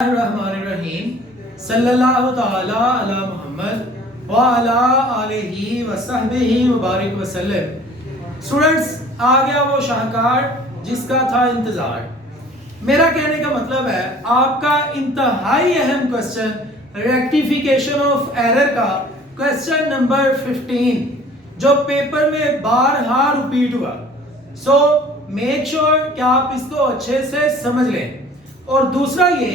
रहीम सल्लल्लाहु ताला अला मुहम्मद व अला आलिहि व सहबिहि मुबारक वसल्लम। स्टूडेंट्स, आ गया वो शाहकार जिसका था इंतजार। मेरा कहने का मतलब है आपका इंतहाई अहम क्वेश्चन रेक्टिफिकेशन ऑफ एरर का क्वेश्चन नंबर 15 जो पेपर में बारहा रिपीट हुआ। सो मेक श्योर कि आप इसको अच्छे से समझ लें। और दूसरा ये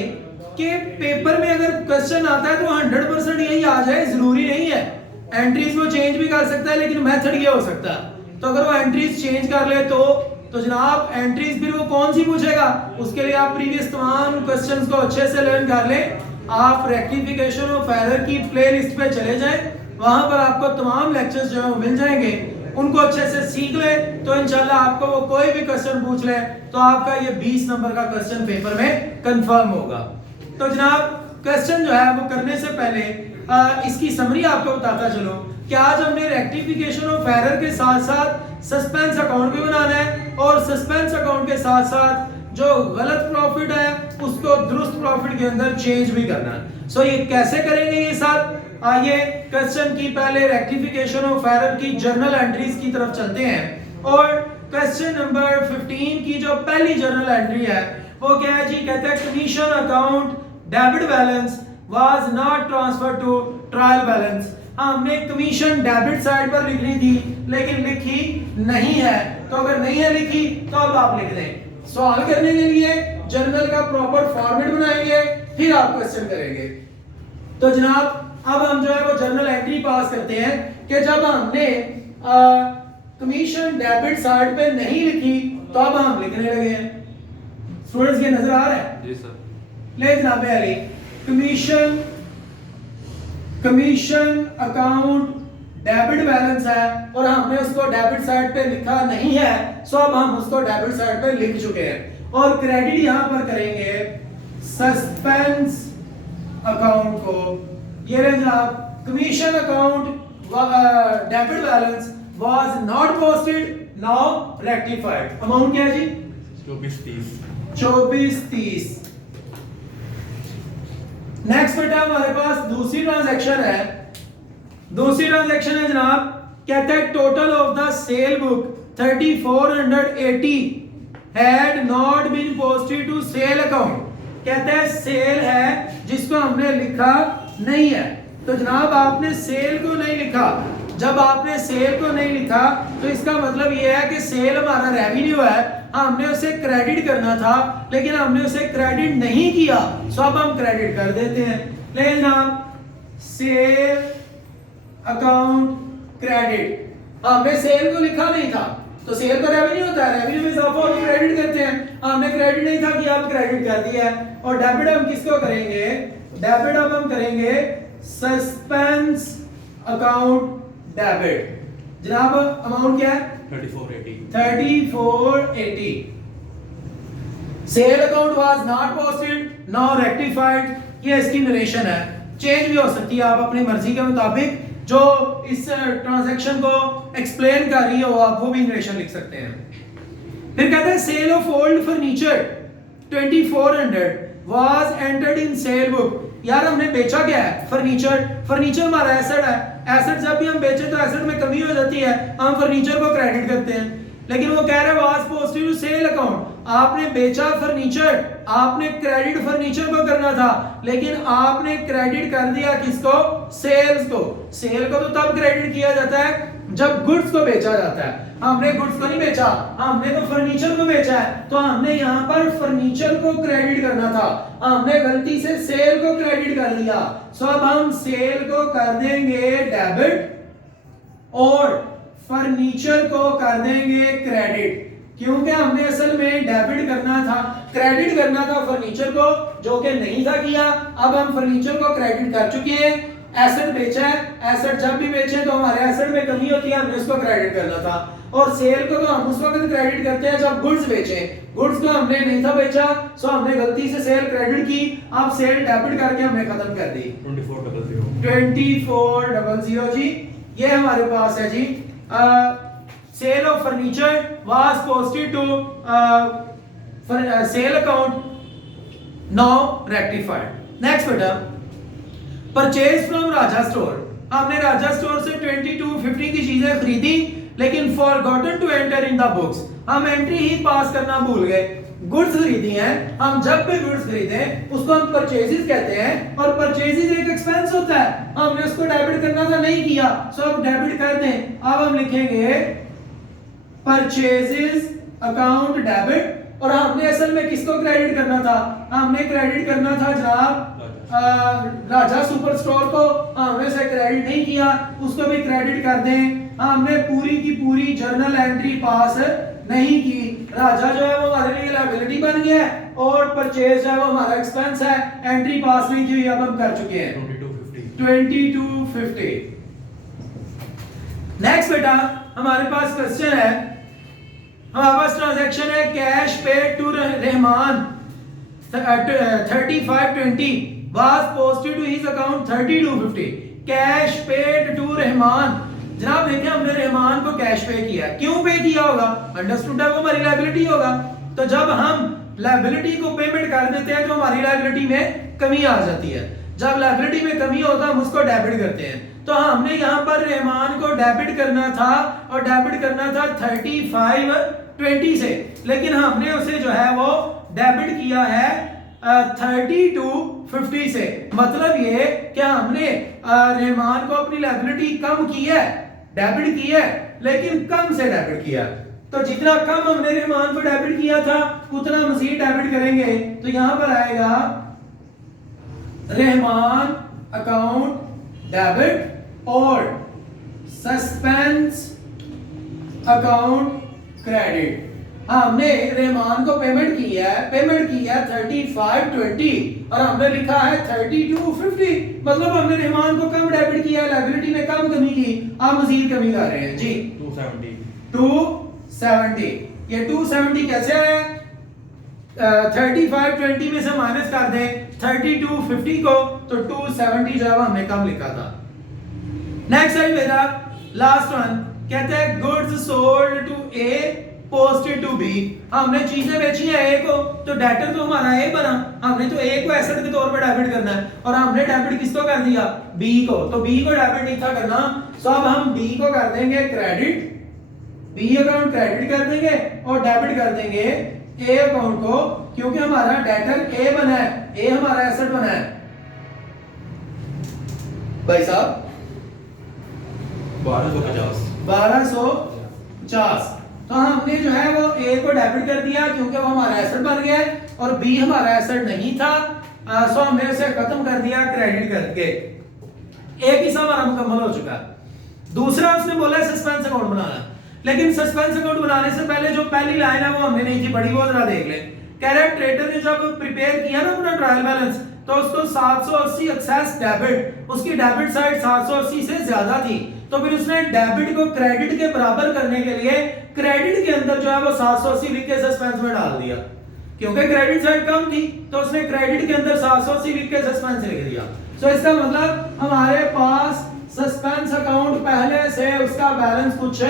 कि पेपर में अगर क्वेश्चन आता है तो 100% यही आ जाए जरूरी नहीं है। एंट्रीज वो चेंज भी कर सकता है, लेकिन मेथड ये हो सकता है। तो अगर वो एंट्रीज चेंज कर ले तो जनाब एंट्रीज फिर वो कौन सी पूछेगा, उसके लिए आप प्रीवियस तमाम क्वेश्चंस को अच्छे से लर्न कर लें। आप रेक्टिफिकेशन ऑफ एरर की प्लेलिस्ट पे चले जाएं, वहां पर आपको तमाम लेक्चर्स जो है वो मिल जाएंगे। उनको अच्छे से सीख ले तो इंशाल्लाह आपको वो कोई भी क्वेश्चन पूछ ले तो आपका ये 20 नंबर का क्वेश्चन पेपर में कंफर्म होगा। तो जनाब क्वेश्चन जो है वो करने से पहले इसकी समरी आपको बताता चलो कि आज हमने रेक्टिफिकेशन ऑफ एरर के साथ साथ सस्पेंस अकाउंट भी बनाना है और सस्पेंस अकाउंट के साथ साथ जो गलत प्रॉफिट है उसको दुरुस्त प्रॉफिट के अंदर चेंज भी करना है। सो ये कैसे करेंगे ये साथ, आइए क्वेश्चन की पहले रेक्टिफिकेशन ऑफ एरर की जर्नल एंट्रीज की तरफ चलते हैं। और क्वेश्चन नंबर 15 की जो पहली जर्नल एंट्री है वो क्या है जी, कहते हैं commission account debit balance was not transfer to trial balance. हमने कमीशन डेबिट साइड पर लिखनी थी लेकिन लिखी नहीं है। तो अगर नहीं है लिखी तो अब आप लिख दें। सवाल करने के लिए जर्नल का प्रॉपर फॉर्मेट बनाएंगे, फिर आप क्वेश्चन करेंगे। तो जनाब अब हम जो है वो जर्नल एंट्री पास करते हैं कि जब हमने कमीशन डेबिट साइड पे नहीं लिखी तो अब हम लिखने लगे हैं। स्टूडेंट्स ये नजर आ रहा है? जी सर। ले जनाब Ali, commission account debit balance है और हमने उसको डेबिट साइड पे लिखा नहीं है। सो अब हम उसको डेबिट साइड पे लिख चुके हैं और क्रेडिट यहां पर करेंगे सस्पेंस अकाउंट को। ये रहे जनाब, commission account debit balance was not posted now rectified. Amount क्या है जी? 2430। नेक्स्ट बेटा हमारे पास दूसरी ट्रांजैक्शन है। दूसरी ट्रांजैक्शन है जनाब, कहता है total of the sale book 3480 had not been posted to sale account. कहता है सेल है जिसको हमने लिखा नहीं है। तो जनाब आपने सेल को नहीं लिखा। जब आपने सेल को नहीं लिखा तो इसका मतलब यह है कि सेल हमारा रेवेन्यू है, हमने उसे क्रेडिट करना था लेकिन हमने उसे क्रेडिट नहीं किया। सो अब हम क्रेडिट कर देते हैं। लेकिन जनाब सेल अकाउंट क्रेडिट, हमने सेल को लिखा नहीं था तो सेल का रेवेन्यू होता है, रेवेन्यू में इजाफा होकर क्रेडिट करते हैं। हमने क्रेडिट नहीं था किया, अब क्रेडिट कर दिया है। और डेबिट हम किसको करेंगे? डेबिट अब हम करेंगे सस्पेंस अकाउंट डेबिट। जनाब अमाउंट क्या है? 3480। Sale account was not posted now rectified. ये इसकी नरेशन है, चेंज भी हो सकती है, आप अपनी मर्जी के मुताबिक जो इस ट्रांजैक्शन को एक्सप्लेन कर रही हो आप वो भी नरेशन लिख सकते हैं। फिर कहते हैं sale of old furniture 2400 was entered in sale book. यार हमने बेचा क्या है? फर्नीचर। फर्नीचर हमारा एसेट है। एसेट जब भी हम बेचे तो एसेट में कमी हो जाती है, हम फर्नीचर को क्रेडिट करते हैं। लेकिन वो कह रहे हैं was posted to sale account. आपने बेचा फर्नीचर, आपने क्रेडिट फर्नीचर को करना था लेकिन आपने क्रेडिट कर दिया किसको? सेल्स को। सेल को तो तब क्रेडिट किया जाता है जब गुड्स को बेचा जाता है। हमने गुड्स को नहीं बेचा, हमने तो फर्नीचर को बेचा है। तो हमने यहाँ पर फर्नीचर को क्रेडिट करना था, हमने गलती से सेल को क्रेडिट कर दिया। सो अब हम सेल को कर देंगे डेबिट और फर्नीचर को कर देंगे क्रेडिट, क्योंकि हमने असल में डेबिट करना था, क्रेडिट करना था फर्नीचर को जो कि नहीं था किया। अब हम फर्नीचर को क्रेडिट कर चुके हैं। एसेट बेचा है, एसेट जब भी बेचे तो हमारे एसेट में कमी होती है, हमने उसको क्रेडिट करना था। और सेल को तो हम उस वक्त क्रेडिट करते हैं जब गुड्स बेचे। गुड्स को हमने नहीं था बेचा, सो हमने गलती से सेल क्रेडिट की, अब सेल डेबिट करके हमने खत्म कर दी। 2400 जी ये हमारे पास है जी। Sale of furniture was posted to sale account now rectified. Next बेटा, परचेज फ्रॉम राजा स्टोर। हमने राजा स्टोर से 2250 की चीजें खरीदी, लेकिन forgotten to enter in the books, हम एंट्री ही पास करना भूल गए। गुड्स खरीदी हैं, हम जब भी गुड्स खरीदे उसको हम परचेजेस कहते हैं, और परचेजेस एक एक्सपेंस होता है, हमने उसको डेबिट करना था, नहीं किया, सो अब डेबिट कर दें। अब हम लिखेंगे परचेजेस अकाउंट डेबिट, और हमने असल में किसको क्रेडिट करना था? हमने क्रेडिट करना था जनाब राजा सुपर स्टोर को, हमने से क्रेडिट नहीं किया, उसको भी क्रेडिट कर दें। हमने पूरी की पूरी जर्नल एंट्री पास नहीं की। राजा जो है वो हमारे लिए लायबिलिटी बन गया है, और परचेज है वो हमारा एक्सपेंस है, एंट्री पास नहीं की हुई, अब हम कर चुके हैं 2250। नेक्स्ट बेटा, हमारे पास क्वेश्चन है, हमारे पास ट्रांजैक्शन है cash paid to Rahman 3520 was posted to his account 3250। Cash paid to Rahman, जनाब देखिए हमने रहमान को कैश पे किया, क्यों पे किया होगा? अंडरस्टूड है, वो हमारी लायबिलिटी होगा। तो जब हम लायबिलिटी को पेमेंट कर देते हैं तो हमारी लायबिलिटी में कमी आ जाती है। जब लायबिलिटी में कमी होता है हम उसको डेबिट करते हैं। तो हमने यहाँ पर रहमान को डेबिट करना था, और डेबिट करना था 3520 से, लेकिन हमने उसे जो है वो डेबिट किया है 3250 से। मतलब ये कि हमने रहमान को अपनी लायबिलिटी कम की है, डेबिट की है, लेकिन कम से डेबिट किया। तो जितना कम हमने रहमान को डेबिट किया था उतना मजीद डेबिट करेंगे। तो यहां पर आएगा रहमान अकाउंट डेबिट और सस्पेंस अकाउंट क्रेडिट। हमने रहमान को पेमेंट की है 3520, और हमने लिखा है 3250, मतलब हमने रहमान को कम डेबिट किया है, लायबिलिटी में कम कमी की, आप मजीद कमी कर रहे हैं जी 270। ये 270 कैसे आया? 3520 में से माइनस कर दें 3250 को, तो 270 जो है हमने कम लिखा था। नेक्स्ट है मेरा लास्ट वन, कहते हैं goods sold to A posted to B. हमने चीजें बेची है ए को, तो डेटर तो हमारा ए बना, हमने तो ए को एसेट के तौर पर डेबिट करना है, और हमने डेबिट किसको कर दिया? बी को। तो बी को डेबिट नहीं था करना, सो अब हम बी को कर देंगे क्रेडिट, बी अकाउंट क्रेडिट कर देंगे, और डेबिट कर देंगे ए अकाउंट को, क्योंकि हमारा डेटर ए बना है, ए हमारा एसेट बना है। भाई साहब 1250, तो हमने जो है वो ए को डेबिट कर दिया क्योंकि वो हमारा एसेट बन गया है, और बी हमारा एसेट नहीं था, सो हमने उसे खत्म कर दिया क्रेडिट करके। एक हिस्सा हमारा मुकम्मल हो चुका। दूसरा उसने बोला सस्पेंस अकाउंट बनाना, लेकिन सस्पेंस अकाउंट बनाने से पहले जो पहली लाइन है वो हमने नहीं थी पढ़ी, वो जरा देख लें। कह रहा है ट्रेडर ने जब प्रिपेयर किया ना अपना ट्रायल बैलेंस, तो उसको 780 एक्सेस डेबिट, उसकी डेबिट साइड 780 से ज्यादा थी, तो फिर उसने डेबिट को क्रेडिट के बराबर करने के लिए क्रेडिट के अंदर जो है वो 780 लिख के सस्पेंस में डाल दिया, क्योंकि क्रेडिट साइड कम थी, तो उसने क्रेडिट के अंदर 780 लिख के सस्पेंस लिख दिया। सो इसका मतलब हमारे पास सस्पेंस अकाउंट पहले से उसका बैलेंस कुछ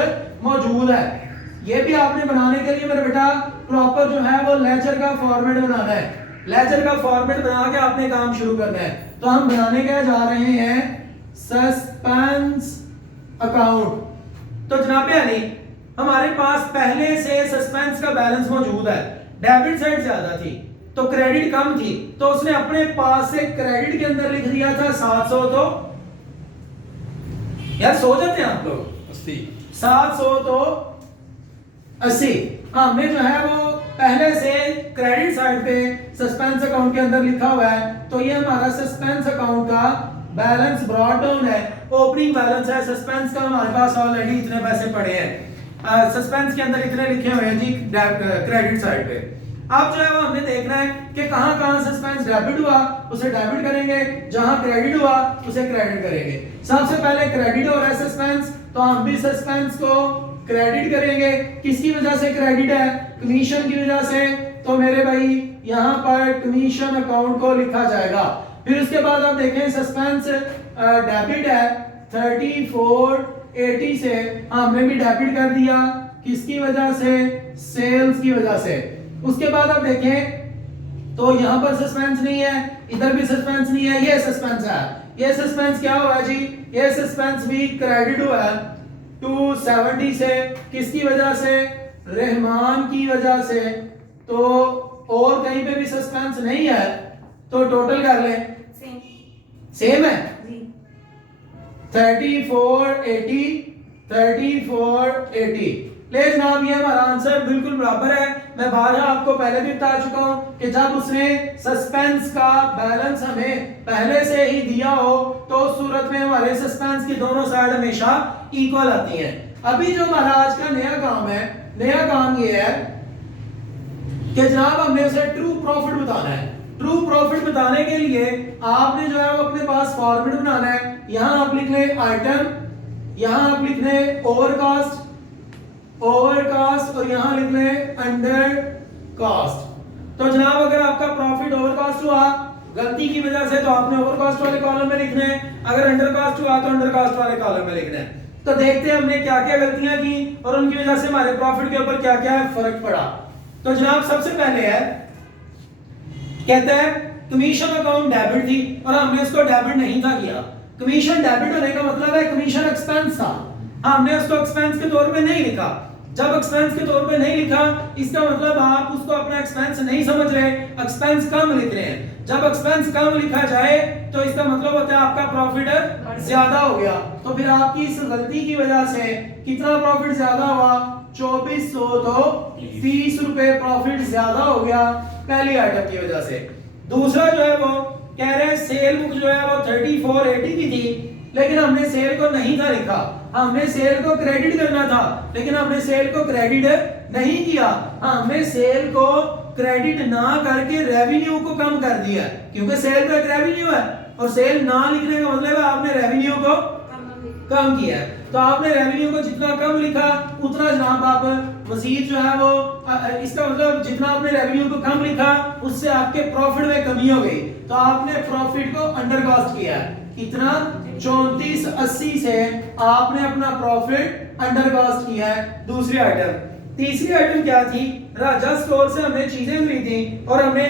मौजूद है। ये भी आपने बनाने के लिए मेरे बेटा प्रॉपर जो है वो लेजर का फॉर्मेट बनाना है, लेजर का फॉर्मेट बना के आपने काम शुरू करना है। तो हम बनाने के जा रहे हैं सस्पेंस अकाउंट। तो जनाब अली हमारे पास पहले से सस्पेंस का बैलेंस मौजूद है, डेबिट साइड ज्यादा थी तो क्रेडिट कम थी, तो उसने अपने पास से क्रेडिट के अंदर लिख दिया था 700, तो यार सो जाते हैं आप लोग 80, 700 तो 80। हमने जो है वो पहले से क्रेडिट साइड पे सस्पेंस अकाउंट के अंदर लिखा हुआ है, तो ये हमारा सस्पेंस अकाउंट का बैलेंस ब्रॉट डाउन है, ओपनिंग बैलेंस है। सस्पेंस का हमारे पास ऑलरेडी इतने पैसे पड़े हैं, सस्पेंस के अंदर इतने लिखे हुए हैं जी क्रेडिट साइड पे। अब जो है वो हमने देखना है कि कहां कहां सस्पेंस डेबिट हुआ उसे डेबिट करेंगे, जहां क्रेडिट हुआ उसे क्रेडिट करेंगे। सबसे पहले क्रेडिट हो रहा है सस्पेंस, तो हम भी सस्पेंस को क्रेडिट करेंगे। किसकी वजह से क्रेडिट है? कमीशन की वजह से, तो मेरे भाई यहां पर कमीशन अकाउंट को लिखा जाएगा। फिर उसके बाद आप देखें सस्पेंस डेबिट है 3480 से, हमने भी डेबिट कर दिया, किसकी वजह से? सेल्स की वजह से। उसके बाद आप देखें तो यहाँ पर सस्पेंस नहीं है, इधर भी सस्पेंस नहीं है, ये सस्पेंस है। ये सस्पेंस क्या हुआ जी? ये सस्पेंस भी क्रेडिट हुआ है 270 से, किसकी वजह से? रहमान की वजह से। तो और कहीं पे भी सस्पेंस नहीं है, तो टोटल कर लें। सेम है जी। 3480 3480। ले जनाब, ये हमारा आंसर बिल्कुल बराबर है। मैं बारह आपको पहले भी बता चुका हूं कि जब उसने सस्पेंस का बैलेंस हमें पहले से ही दिया हो तो उस सूरत में हमारे सस्पेंस की दोनों साइड हमेशा इक्वल आती हैं। अभी जो हमारा आज का नया काम है, नया काम ये है कि जनाब हमने उसे ट्रू प्रॉफिट बताना है। ट्रू प्रॉफिट बताने के लिए आपने जो है वो अपने पास फॉर्मूला बनाना है। यहां आप लिख लें आइटम, यहां आप लिख लें ओवरकास्ट और यहां लिख लें अंडर कास्ट। तो जनाब अगर आपका प्रॉफिट ओवरकास्ट हुआ गलती की वजह से तो आपने ओवरकास्ट वाले कॉलम में लिखना है, अगर अंडर कास्ट हुआ तो अंडर कास्ट वाले कॉलम में लिखना है। तो देखते हैं हमने क्या क्या गलतियां की और उनकी वजह से हमारे प्रॉफिट के ऊपर क्या क्या फर्क पड़ा। तो जनाब सबसे पहले है, कहते हैं कमीशन अकाउंट डेबिट थी और हमने इसको डेबिट नहीं था किया। कमीशन डेबिट होने का मतलब है कमीशन एक्सपेंस था, हमने उसको एक्सपेंस के तौर पे नहीं लिखा। जब एक्सपेंस के तौर पे नहीं लिखा इसका मतलब आप उसको अपना एक्सपेंस नहीं समझ रहे, एक्सपेंस कम लिख रहे हैं। जब एक्सपेंस कम लिखा जाए तो इसका मतलब होता है आपका प्रॉफिट ज्यादा हो गया। तो फिर आपकी इस गलती की वजह से कितना प्रॉफिट ज्यादा हुआ? 2400 तो 30 रुपए प्रॉफिट ज्यादा हो गया पहली आइटम की वजह से। दूसरा जो है वो कह रहे हैं सेल बुक जो है वो 3480 की थी लेकिन हमने सेल को नहीं था लिखा, हमने सेल को क्रेडिट करना था लेकिन हमने सेल को क्रेडिट नहीं किया। हमने सेल को क्रेडिट ना करके रेवेन्यू को कम कर दिया क्योंकि सेल का एक रेवेन्यू है और सेल ना लिखने का मतलब है आपने रेवेन्यू को कम किया है। तो आपने रेवेन्यू को जितना कम लिखा उतना जनाब आप मजीद जो है वो इसका मतलब जितना आपने रेवेन्यू को कम लिखा उससे आपके प्रॉफिट में कमी हो गई। तो आपने प्रॉफिट को अंडर कॉस्ट किया है। कितना? 3480 से आपने अपना प्रॉफिट अंडर कॉस्ट किया है। दूसरी आइटम। तीसरी आइटम क्या थी? राजा स्टोर से हमने चीजें खरीदी और हमने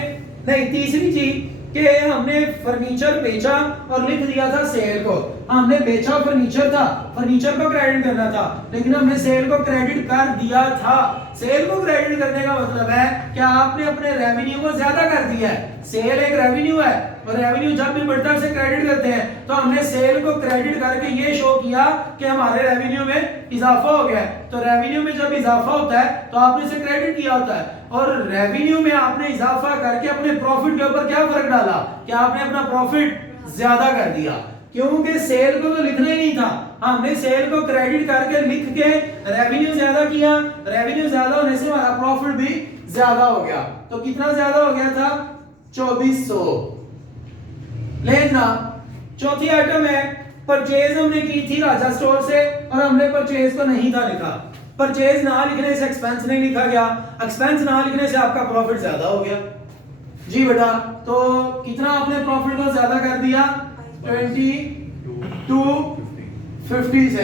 नहीं, तीसरी थी कि हमने फर्नीचर बेचा और लिख दिया था सेल को। हमने बेचा फर्नीचर था, फर्नीचर को क्रेडिट करना था लेकिन हमने सेल को क्रेडिट कर दिया था। सेल को क्रेडिट करने का मतलब है कि आपने अपने रेवेन्यू को ज्यादा कर दिया है। सेल एक रेवेन्यू है और रेवेन्यू जब भी बढ़ता है उसे क्रेडिट करते हैं। तो हमने सेल को क्रेडिट करके ये शो किया कि हमारे रेवेन्यू में इजाफा हो गया है। तो रेवेन्यू में जब इजाफा होता है तो आपने इसे क्रेडिट किया होता है और रेवेन्यू में आपने इजाफा करके अपने प्रॉफिट के ऊपर क्या फर्क डाला कि आपने अपना प्रॉफिट ज्यादा कर दिया क्योंकि सेल को तो लिखना ही नहीं था। हमने सेल को क्रेडिट करके लिख के रेवेन्यू ज्यादा किया, रेवेन्यू ज्यादा होने से हमारा प्रॉफिट भी ज्यादा हो गया। तो कितना ज्यादा हो गया था? 2400। लेना चौथी आइटम है परचेज हमने की थी राजा स्टोर से और हमने परचेज को नहीं था लिखा। परचेज ना लिखने से एक्सपेंस नहीं लिखा गया, एक्सपेंस ना लिखने से आपका प्रॉफिट ज्यादा हो गया जी बेटा। तो कितना आपने प्रॉफिट को ज्यादा कर दिया? 2250 से।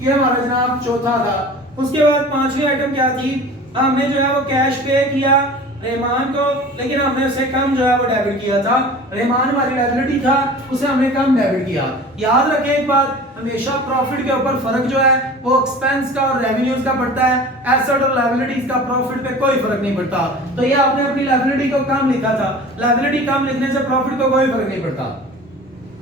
ये हमारा जनाब चौथा था। उसके बाद पांचवी आइटम क्या थी? हमने जो है वो कैश पे किया रहमान को लेकिन हमने उसे कम जो है वो डेबिट किया था। रहमान हमारी लायबिलिटी था, उसे हमने कम डेबिट किया। याद रखें एक बात, हमेशा प्रॉफिट के ऊपर फर्क जो है वो एक्सपेंस का और रेवेन्यूज का पड़ता है। एसेट और लायबिलिटीज का प्रॉफिट पे कोई फर्क नहीं पड़ता। तो ये आपने अपनी लायबिलिटी को कम लिखा था, लायबिलिटी कम लिखने से प्रॉफिट को कोई फर्क नहीं पड़ता।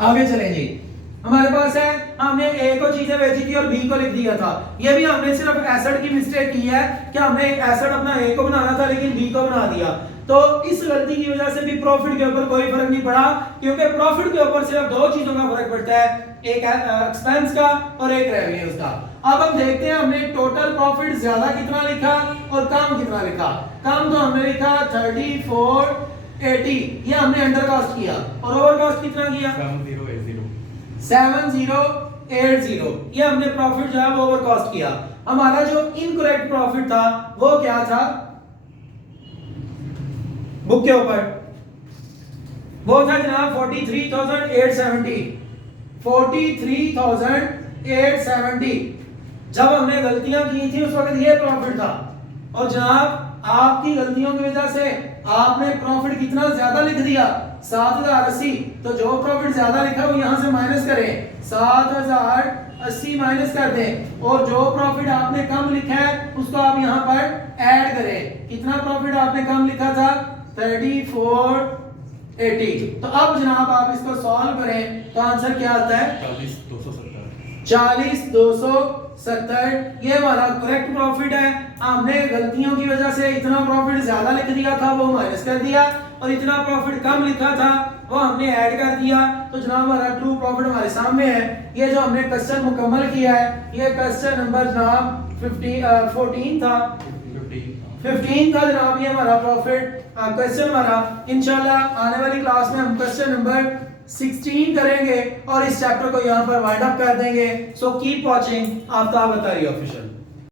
आगे चलें जी। हमारे पास है हमने ए को चीजें बेची थी और बी को लिख दिया था। ये भी हमने सिर्फ एसेट की मिस्टेक की है कि हमने एसेट अपना ए को बनाना था लेकिन बी को बना दिया। तो इस गलती की वजह से भी प्रॉफिट के ऊपर कोई फर्क नहीं पड़ा क्योंकि प्रॉफिट के ऊपर सिर्फ दो चीजों का फर्क पड़ता है, एक एक्सपेंस का और एक रेवेन्यूज का। अब हम देखते हैं हमने टोटल प्रॉफिट ज्यादा कितना लिखा और कम कितना लिखा। कम तो हमने लिखा 3480, ये हमने अंडर कॉस्ट किया और ओवर कॉस्ट कितना किया? 7080, ये हमने प्रॉफिट जो है वो ओवर कॉस्ट किया। हमारा जो इनकरेक्ट प्रॉफिट था वो क्या था बुक के ऊपर? वो था जनाब 43,870। 43,870। जब हमने गलतियां की थी उस वक्त ये प्रॉफिट था और जनाब आपकी गलतियों की वजह से आपने प्रॉफिट कितना ज्यादा लिख दिया 7080, तो जो प्रॉफिट ज्यादा लिखा वो यहाँ से माइनस करें, 7080 माइनस कर दें, और जो प्रॉफिट आपने कम लिखा है उसको आप यहाँ पर ऐड करें। कितना प्रॉफिट आपने कम लिखा था 3480। तो अब जनाब आप इसको सॉल्व करें तो आंसर क्या आता है 40270। ये हमारा करेक्ट प्रॉफिट है। हमने गलतियों की वजह से इतना प्रॉफिट ज्यादा लिख दिया था वो माइनस कर दिया, और इतना प्रॉफिट कम लिखा था वो हमने ऐड कर दिया। तो जनाब हमारा ट्रू प्रॉफिट हमारे सामने है। ये जो हमने क्वेश्चन मुकम्मल किया है, ये क्वेश्चन नंबर जनाब 14 था, 15 था जनाब ये हमारा प्रॉफिट क्वेश्चन हमारा। इंशाल्लाह आने वाली क्लास में हम क्वेश्चन नंबर 16 करेंगे और इस चैप्टर को यहाँ पर वाइंड अप कर देंगे। So keep watching Aftab Attari official.